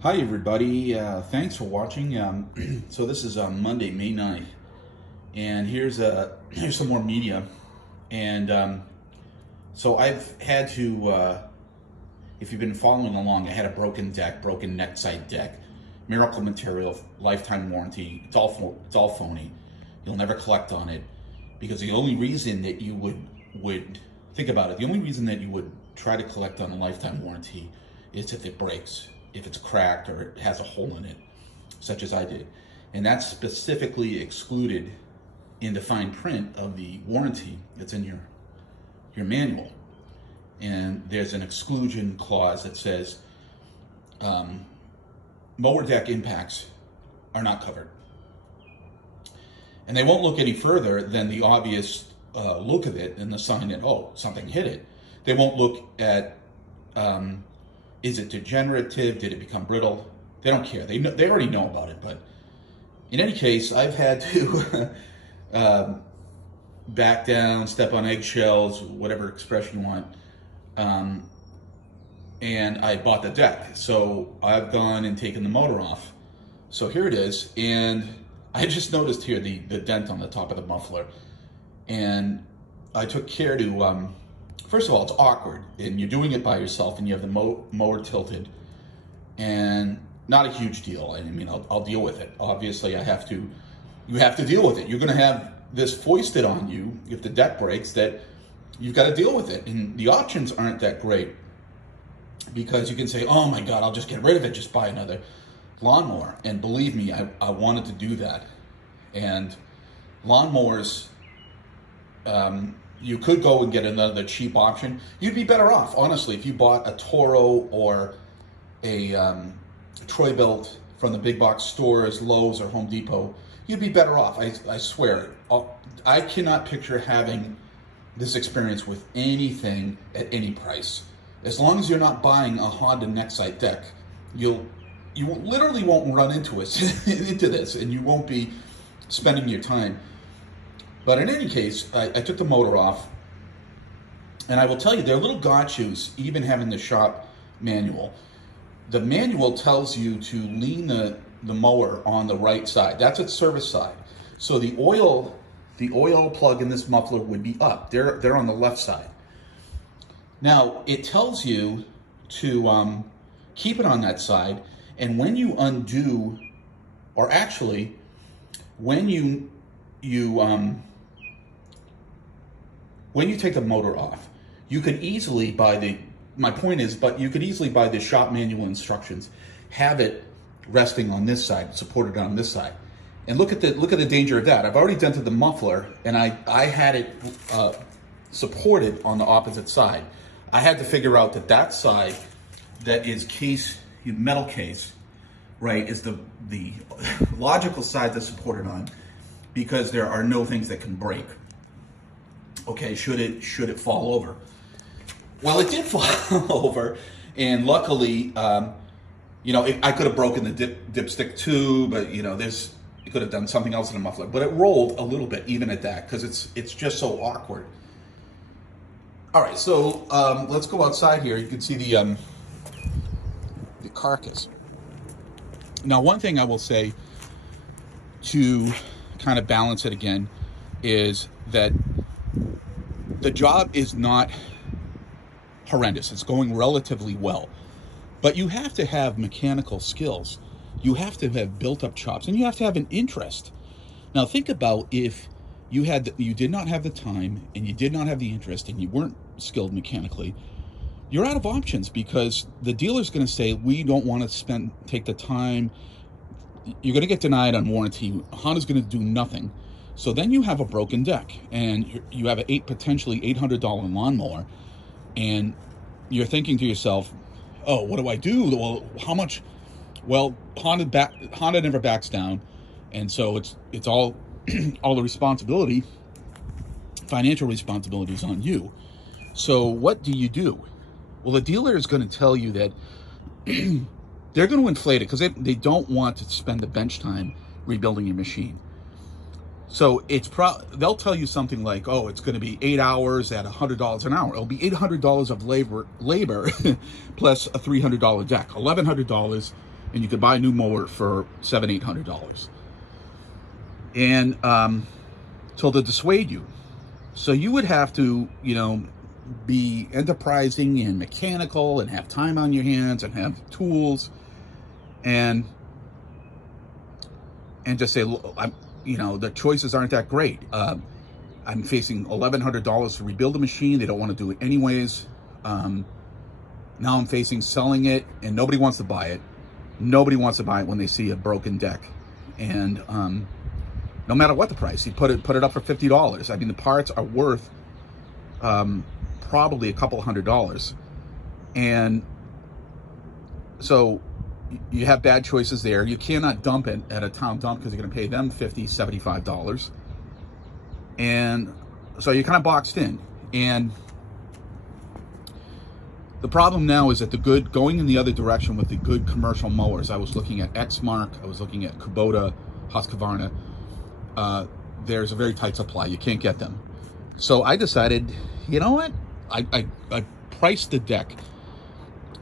Hi everybody, thanks for watching. So this is Monday, May 9th, and here's some more media. And so I've had to, if you've been following along, I had a broken Nexite deck, miracle material, lifetime warranty. It's all phony. You'll never collect on it, because the only reason that you would think about it, the only reason that you would try to collect on a lifetime warranty is if it breaks, if it's cracked or it has a hole in it, such as I did. And that's specifically excluded in the fine print of the warranty that's in your manual. And there's an exclusion clause that says mower deck impacts are not covered. And they won't look any further than the obvious look of it and the sign that, oh, something hit it. They won't look at, is it degenerative? Did it become brittle? They don't care. They already know about it. But in any case, I've had to back down, step on eggshells, whatever expression you want. And I bought the deck. So I've gone and taken the motor off. So here it is. And I just noticed here the dent on the top of the muffler. And I took care to... first of all, it's awkward, and you're doing it by yourself, and you have the mower tilted, and not a huge deal. I mean, I'll deal with it. Obviously, you have to deal with it. You're going to have this foisted on you if the deck breaks, that you've got to deal with it. And the options aren't that great, because you can say, oh my God, I'll just get rid of it, just buy another lawnmower. And believe me, I wanted to do that. And lawnmowers, you could go and get another cheap option. You'd be better off, honestly, if you bought a Toro or a Troy-Bilt from the big box stores, Lowe's or Home Depot. You'd be better off, I swear. I cannot picture having this experience with anything at any price. As long as you're not buying a Honda Nexite deck, you literally won't run into this, and you won't be spending your time. But in any case, I took the motor off, and I will tell you, there are little gotchas, even having the shop manual. The manual tells you to lean the mower on the right side. That's its service side. So the oil plug in this muffler would be up. They're on the left side. Now, it tells you to keep it on that side, and when you undo, or actually, when you take the motor off, you could easily buy you could easily buy the shop manual instructions, have it resting on this side, supported on this side. And look at the danger of that. I've already dented the muffler, and I had it supported on the opposite side. I had to figure out that side that is metal case, right, is the logical side that's supported on, because there are no things that can break. Okay, should it fall over? Well, it did fall over, and luckily, I could have broken the dipstick too, but it could have done something else in the muffler. But it rolled a little bit, even at that, because it's just so awkward. All right, so let's go outside here. You can see the carcass. Now, one thing I will say to kind of balance it again is that the job is not horrendous. It's going relatively well. But you have to have mechanical skills. You have to have built up chops, and you have to have an interest. Now think about if you did not have the time, and you did not have the interest, and you weren't skilled mechanically, you're out of options, because the dealer's going to say, we don't want to take the time. You're going to get denied on warranty. Honda's going to do nothing. So then you have a broken deck, and you have a potentially $800 lawnmower, and you're thinking to yourself, oh, what do I do? Well, how much? Well, Honda never backs down, and so it's all the responsibility, financial responsibility, is on you. So what do you do? Well, the dealer is going to tell you that they're going to inflate it, because they don't want to spend the bench time rebuilding your machine. So they'll tell you something like, oh, it's going to be 8 hours at $100 an hour. It'll be $800 of labor plus a $300 deck, $1,100 and you could buy a new mower for $700-800. And so to dissuade you, so you would have to, you know, be enterprising and mechanical and have time on your hands and have tools and just say, you know, the choices aren't that great. I'm facing $1,100 to rebuild the machine. They don't want to do it anyways. Now I'm facing selling it, and nobody wants to buy it. Nobody wants to buy it when they see a broken deck. And no matter what the price, you put it up for $50. I mean, the parts are worth probably a couple $100. And so you have bad choices there. You cannot dump it at a town dump because you're going to pay them $50, $75. And so you're kind of boxed in. And the problem now is that going in the other direction with the good commercial mowers. I was looking at Exmark, I was looking at Kubota, Husqvarna. There's a very tight supply. You can't get them. So I decided, you know what? I priced the deck.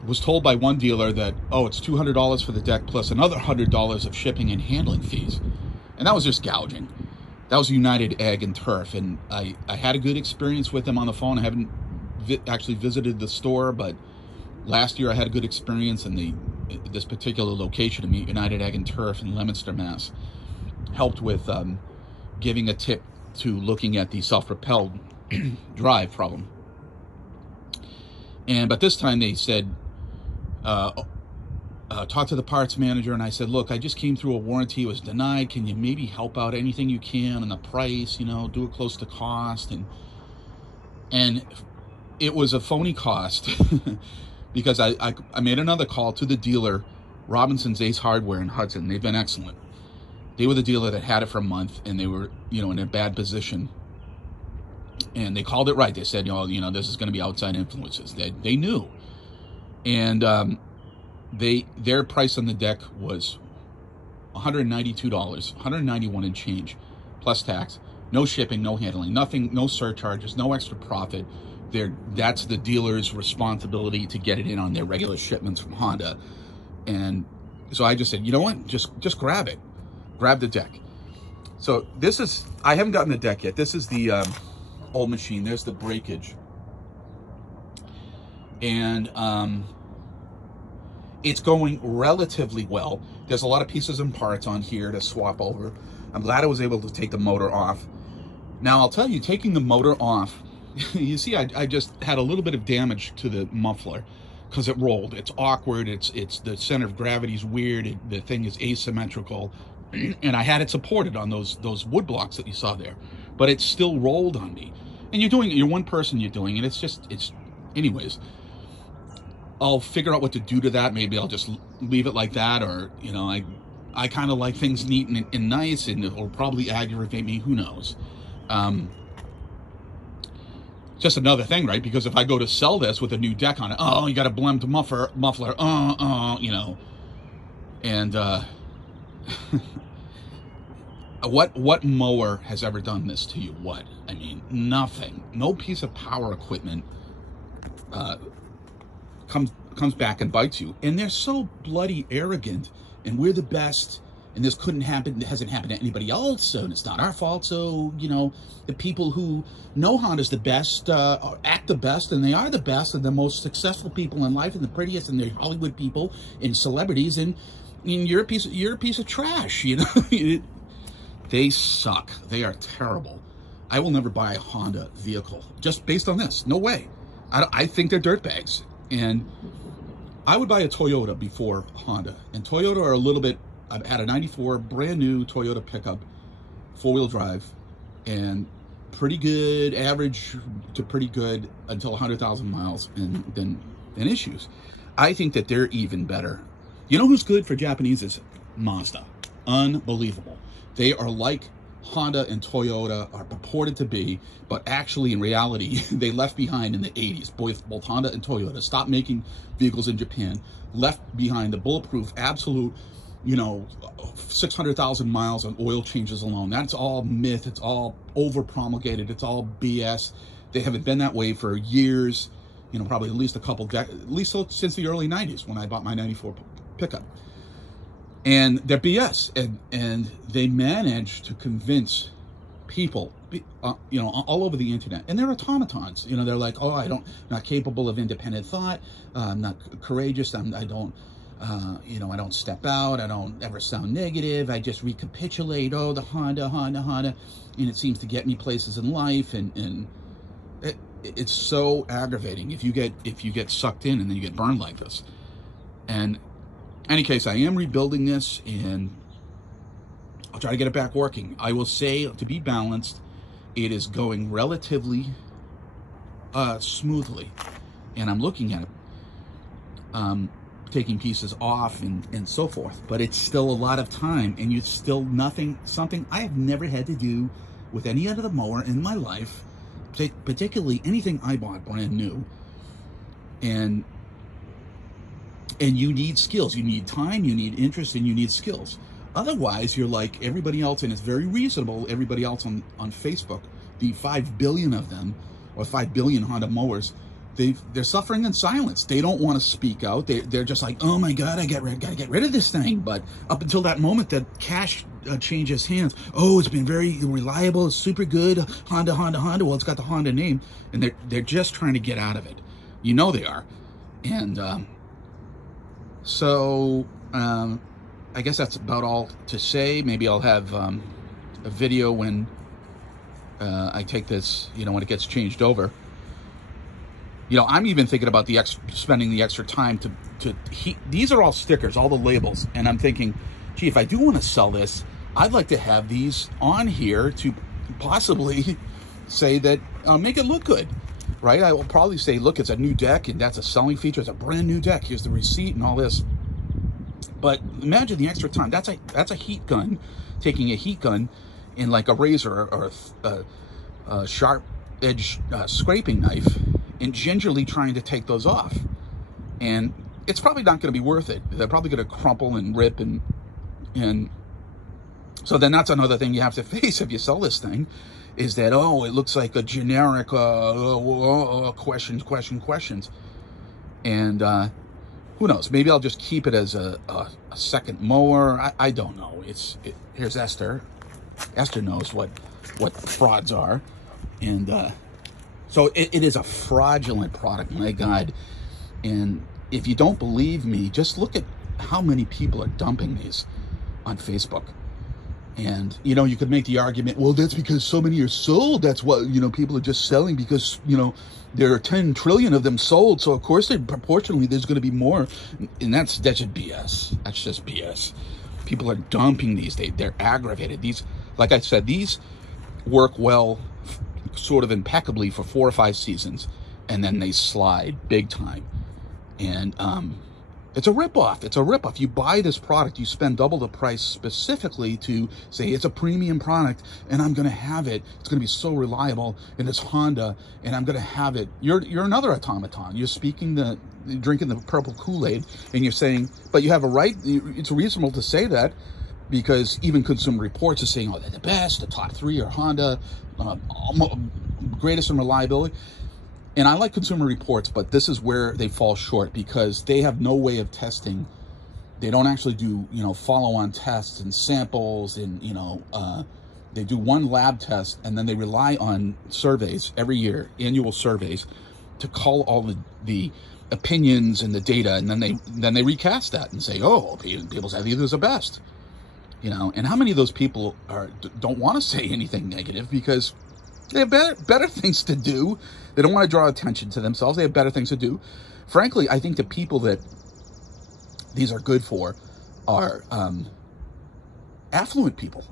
Was told by one dealer that, oh, it's $200 for the deck plus another $100 of shipping and handling fees. And that was just gouging. That was United Ag and Turf. And I had a good experience with them on the phone. I haven't actually visited the store, but last year I had a good experience in this particular location to meet United Ag and Turf in Leominster, Mass. Helped with giving a tip to looking at the self-propelled drive problem. But this time they said, talk to the parts manager, and I said, look, I just came through a warranty, it was denied, can you maybe help out anything you can on the price, you know, do it close to cost? And it was a phony cost because I made another call to the dealer, Robinson's Ace Hardware in Hudson. They've been excellent. They were the dealer that had it for a month, and they were, you know, in a bad position. And they called it right. They said, you know, this is going to be outside influences. They knew. And their price on the deck was $192, $191 and change, plus tax. No shipping, no handling, nothing, no surcharges, no extra profit. That's the dealer's responsibility to get it in on their regular shipments from Honda. And so I just said, you know what? Just grab it. Grab the deck. So this is, I haven't gotten the deck yet. This is the old machine. There's the breakage. And it's going relatively well. There's a lot of pieces and parts on here to swap over. I'm glad I was able to take the motor off. Now, I'll tell you, taking the motor off, you see, I just had a little bit of damage to the muffler because it rolled. It's awkward. It's the center of gravity is weird. The thing is asymmetrical. And I had it supported on those wood blocks that you saw there, but it still rolled on me. And you're one person, you're doing it. It's anyways. I'll figure out what to do to that. Maybe I'll just leave it like that, or, you know, I kind of like things neat and nice, and it'll probably aggravate me. Who knows? Just another thing, right? Because if I go to sell this with a new deck on it, oh, you got a blend muffler, you know, and what mower has ever done this to you? What? I mean, nothing. No piece of power equipment comes back and bites you. And they're so bloody arrogant, and we're the best, and this couldn't happen, it hasn't happened to anybody else, so it's not our fault. So, you know, the people who know Honda's the best act the best, and they are the best, and the most successful people in life, and the prettiest, and they're Hollywood people and celebrities, and you're a piece of trash, you know. They suck. They are terrible. I will never buy a Honda vehicle just based on this. No way. I think they're dirtbags. And I would buy a Toyota before Honda. And Toyota are a little bit, I've had a 94 brand new Toyota pickup, 4-wheel drive, and pretty good, average to pretty good until 100,000 miles, and then issues. I think that they're even better. You know who's good for Japanese is Mazda. Unbelievable. They are like Honda and Toyota are purported to be, but actually in reality, they left behind in the 80s. Both Honda and Toyota stopped making vehicles in Japan, left behind the bulletproof, absolute, you know, 600,000 miles on oil changes alone. That's all myth. It's all over-promulgated. It's all BS. They haven't been that way for years, you know, probably at least a couple decades, at least since the early 90s when I bought my 94 pickup. And they're BS, and they manage to convince people, you know, all over the internet, and they're automatons. You know, they're like, oh, I'm not capable of independent thought. I'm not courageous. I don't, you know, I don't step out. I don't ever sound negative. I just recapitulate. Oh, the Honda, and it seems to get me places in life, and it's so aggravating if you get sucked in and then you get burned like this. And in any case, I am rebuilding this, and I'll try to get it back working. I will say, to be balanced, it is going relatively smoothly, and I'm looking at it, taking pieces off and so forth, but it's still a lot of time, and it's still something I have never had to do with any other mower in my life, particularly anything I bought brand new. And you need skills, you need time, you need interest, and you need skills. Otherwise, you're like everybody else, and it's very reasonable, everybody else on Facebook, the 5 billion of them, or 5 billion Honda mowers, they're suffering in silence. They don't want to speak out. They're just like, oh my God, I gotta get rid of this thing. But up until that moment that cash changes hands, oh, it's been very reliable, it's super good, Honda, well, it's got the Honda name, and they're just trying to get out of it. You know they are. And so I guess that's about all to say. Maybe I'll have a video when I take this, you know, when it gets changed over. You know, I'm even thinking about spending the extra time to heat. These are all stickers, all the labels, and I'm thinking, gee, if I do want to sell this, I'd like to have these on here to possibly say that, make it look good. Right? I will probably say, look, it's a new deck, and that's a selling feature. It's a brand new deck. Here's the receipt and all this. But imagine the extra time. That's a heat gun, taking a heat gun in like a razor or a sharp edge scraping knife, and gingerly trying to take those off. And it's probably not going to be worth it. They're probably going to crumple and rip, and so then that's another thing you have to face if you sell this thing. Is that, oh, it looks like a generic questions. And who knows? Maybe I'll just keep it as a second mower. I don't know. Here's Esther. Esther knows what frauds are. And so it is a fraudulent product, my God. And if you don't believe me, just look at how many people are dumping these on Facebook. And, you know, you could make the argument, well, that's because so many are sold. That's what, you know, people are just selling because, you know, there are 10 trillion of them sold. So, of course, proportionally, there's going to be more. And that's just BS. That's just BS. People are dumping these. They're aggravated. These, like I said, these work well, sort of impeccably for 4 or 5 seasons. And then they slide big time. And, it's a ripoff. It's a ripoff. You buy this product, you spend double the price specifically to say it's a premium product, and I'm going to have it. It's going to be so reliable, and it's Honda, and I'm going to have it. You're another automaton. You're drinking the purple Kool-Aid, and you're saying, but you have a right. It's reasonable to say that, because even Consumer Reports are saying, oh, they're the best. The top 3 are Honda, greatest in reliability. And I like Consumer Reports, but this is where they fall short, because they have no way of testing. They don't actually do, you know, follow-on tests and samples, and, you know, they do one lab test, and then they rely on surveys every year, annual surveys, to call all the opinions and the data, and then they recast that and say, oh, people say these are the best, you know. And how many of those people don't want to say anything negative because they have better things to do? They don't want to draw attention to themselves. They have better things to do. Frankly, I think the people that these are good for are affluent people.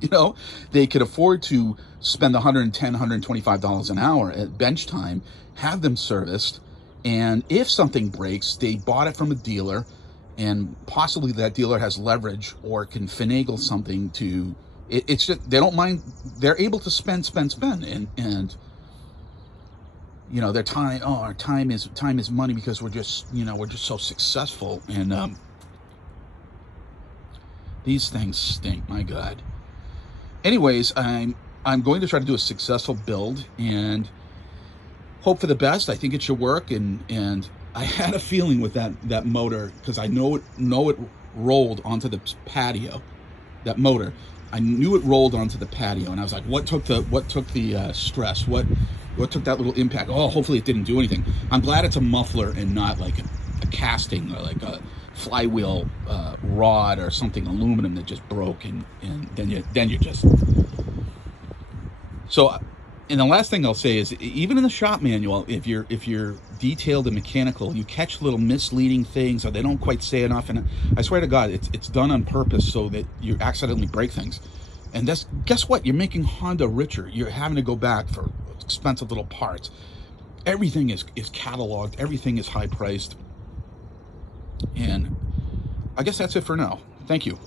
You know, they could afford to spend $110, $125 an hour at bench time, have them serviced, and if something breaks, they bought it from a dealer, and possibly that dealer has leverage or can finagle something to. It's just, they don't mind. They're able to spend, and you know, their time. Oh, our time is money, because we're just so successful. And these things stink, my God. Anyways, I'm going to try to do a successful build and hope for the best. I think it should work, and I had a feeling with that motor, because I know it rolled onto the patio, that motor. I knew it rolled onto the patio, and I was like, what took the stress? What took that little impact? Oh, hopefully it didn't do anything. I'm glad it's a muffler and not like a casting or like a flywheel rod or something aluminum that just broke, and then you just. So, and the last thing I'll say is, even in the shop manual, if you're detailed and mechanical, you catch little misleading things, or they don't quite say enough. And I swear to God, it's done on purpose so that you accidentally break things. And guess what? You're making Honda richer. You're having to go back for expensive little parts. Everything is cataloged. Everything is high priced. And I guess that's it for now. Thank you.